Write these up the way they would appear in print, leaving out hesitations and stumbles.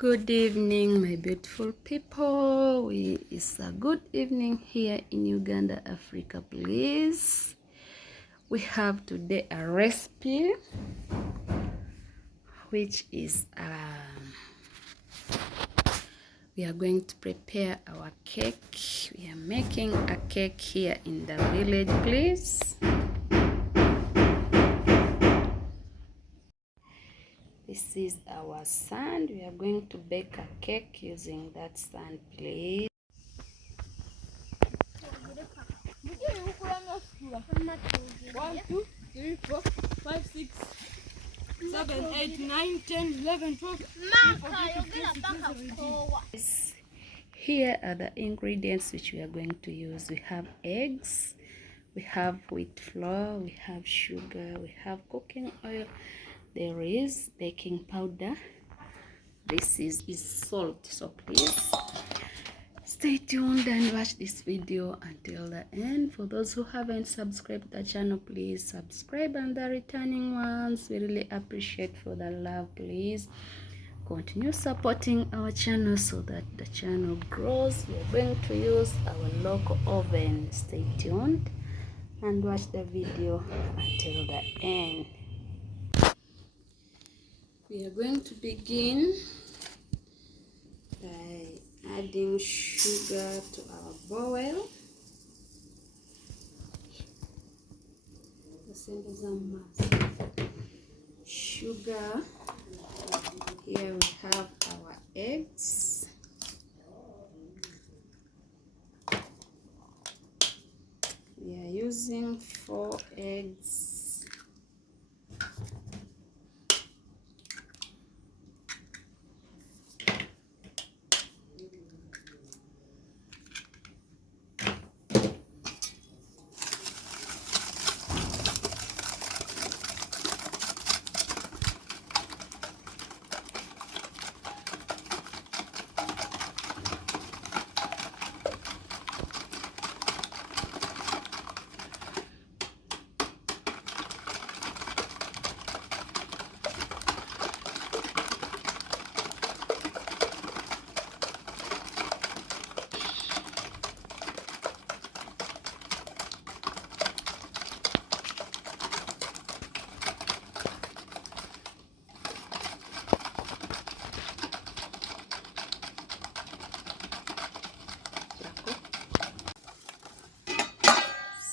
Good evening, my beautiful people. It's a good evening here in Uganda, Africa, please. We have today a recipe which is we are going to prepare our cake. We are making a cake here in the village, please. This is our sand. We are going to bake a cake using that sand, please. One, 2, 3, 4, 5, 6, 7, 8, 9, 10, 11, 12. Here are the ingredients which we are going to use. We have eggs, we have wheat flour, we have sugar, we have cooking oil, there is baking powder, this is salt. So please stay tuned and watch this video until the end. For those who haven't subscribed the channel, please subscribe, and the returning ones, we really appreciate for the love. Please continue supporting our channel so that the channel grows. We are going to use our local oven. Stay tuned and watch the video until the end. We are going to begin by adding sugar to our bowl. Sugar. Here we have our eggs. We are using 4 eggs.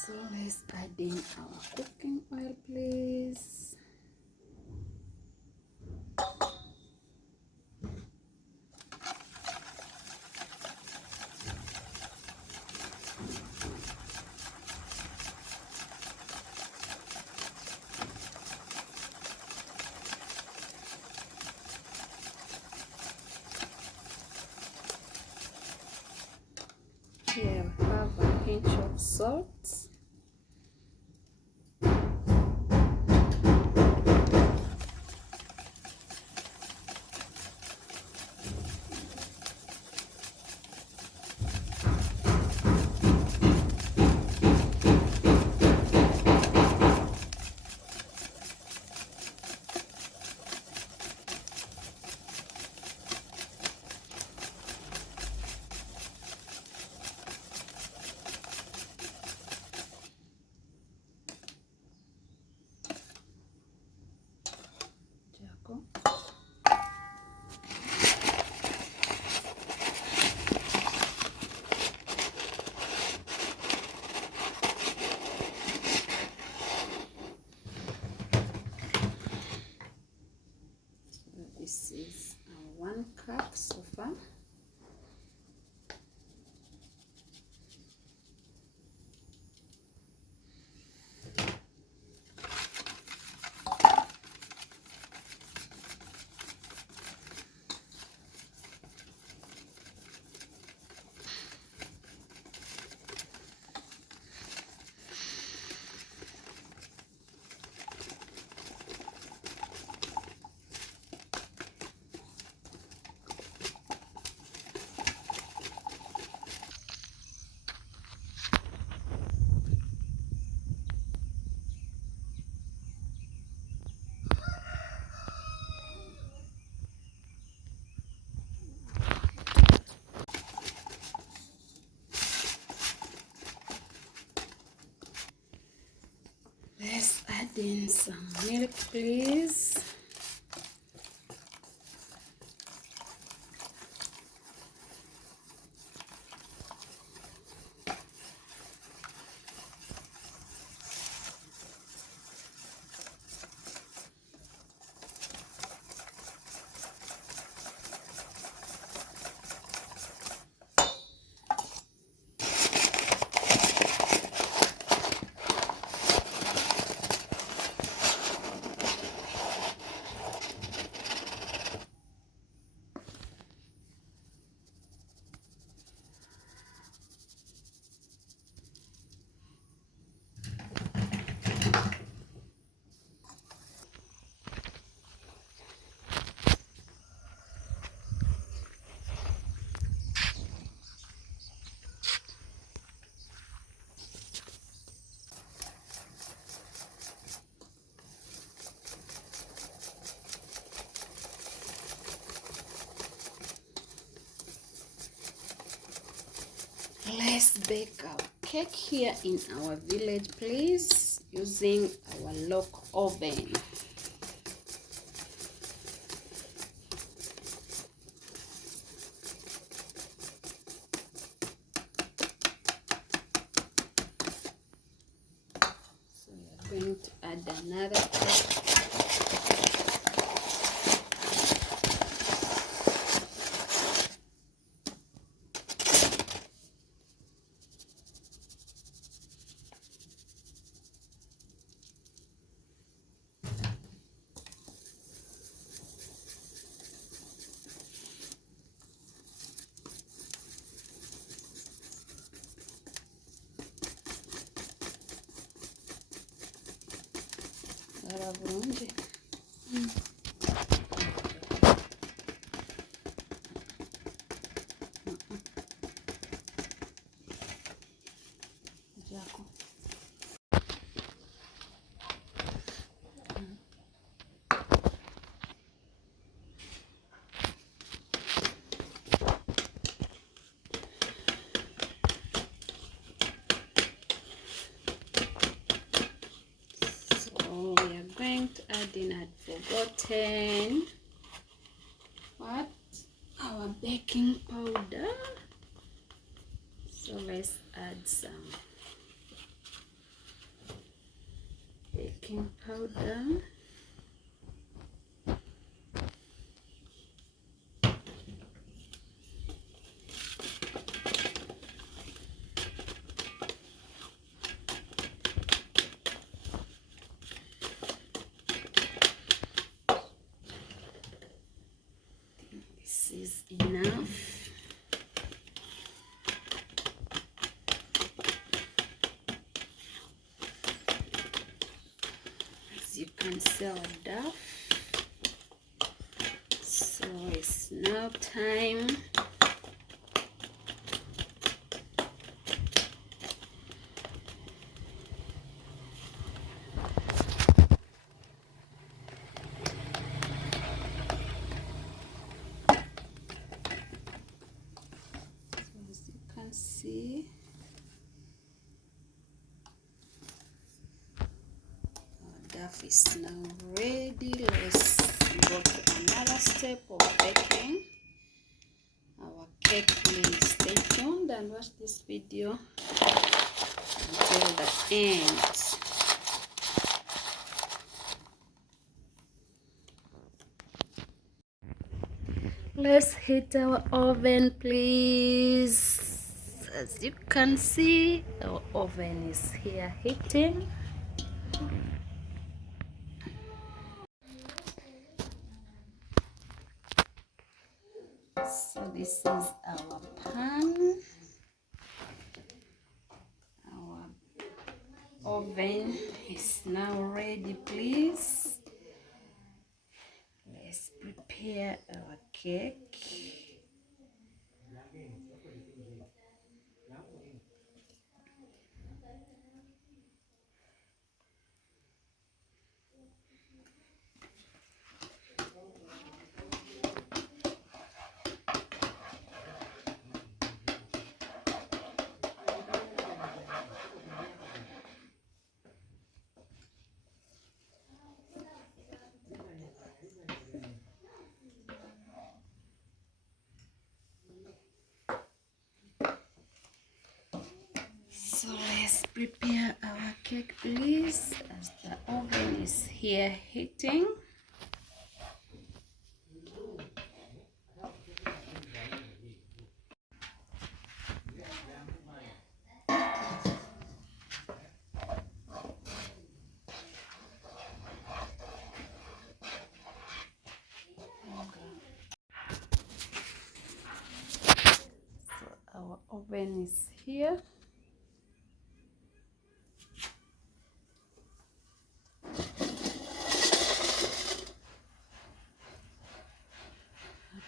So let's add in our cooking oil, please. Here we have a pinch of salt. add in some milk, please. Let's bake our cake here in our village, please, using our Millk oven. So we are going to add another cake. Bulungi. Jako. So we are going to add in, I'd forgotten what, our baking powder. So let's add some baking powder. This is enough. As you can see, our dough. So it's now time see, our dough is now ready. Let's go to another step of baking our cake. Please stay tuned and watch this video until the end. Let's heat our oven, please. As you can see, our oven is here heating. So this is our pan. Our oven is now ready, please. Let's prepare our cake. let's prepare our cake, please, as the oven is here heating. Our oven is here.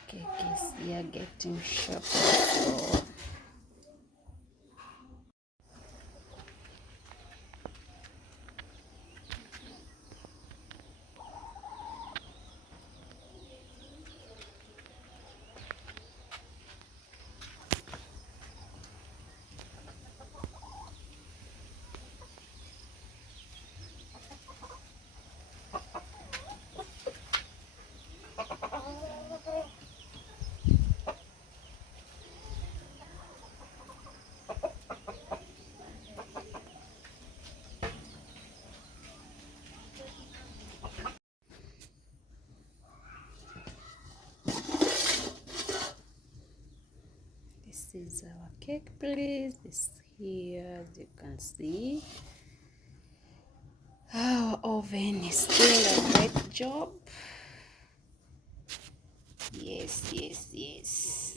Cake is here getting sharp. This is our cake, please. This here, as you can see, our oven is doing a great job. Yes, yes, yes.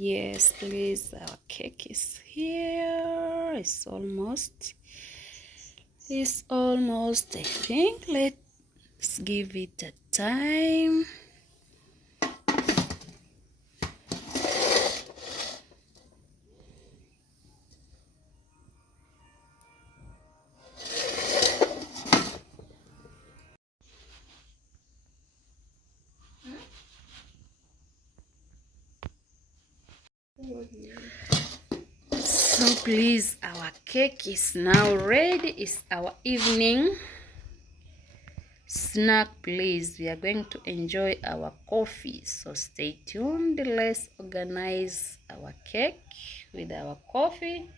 Yes, please. Our cake is here. It's almost. I think. Let's give it a time. So please, our cake is now ready. It's our evening snack. Please, we are going to enjoy our coffee, so stay tuned. Let's organize our cake with our coffee.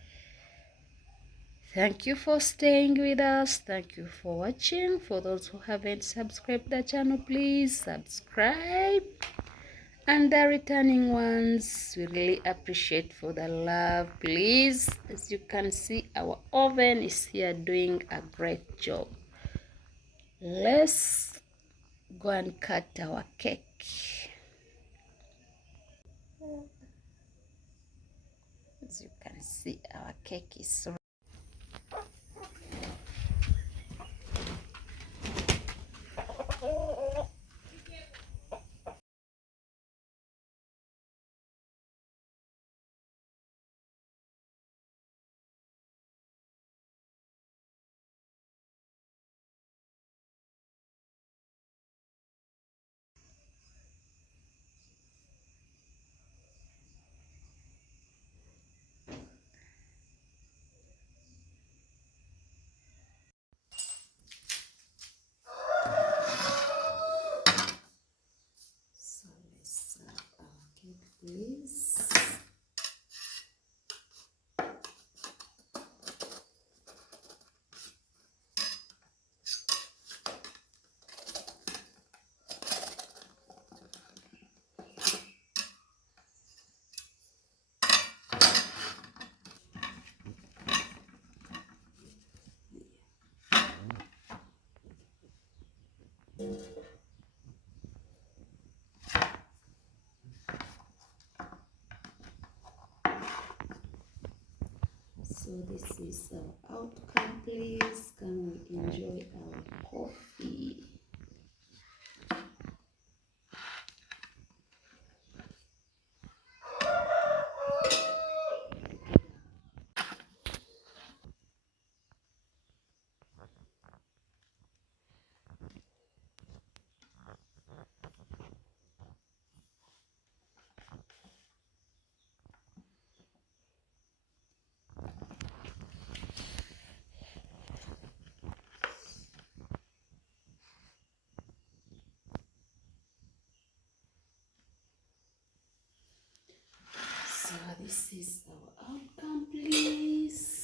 Thank you for staying with us. Thank you for watching. For those who haven't subscribed the channel, please subscribe. And the returning ones, we really appreciate for the love. Please, as you can see, our oven is here doing a great job. Let's go and cut our cake. As you can see, our cake is ready. So let's serve our cake, please. So this is our outcome, please. Can we enjoy our coffee? This is our outcome, please.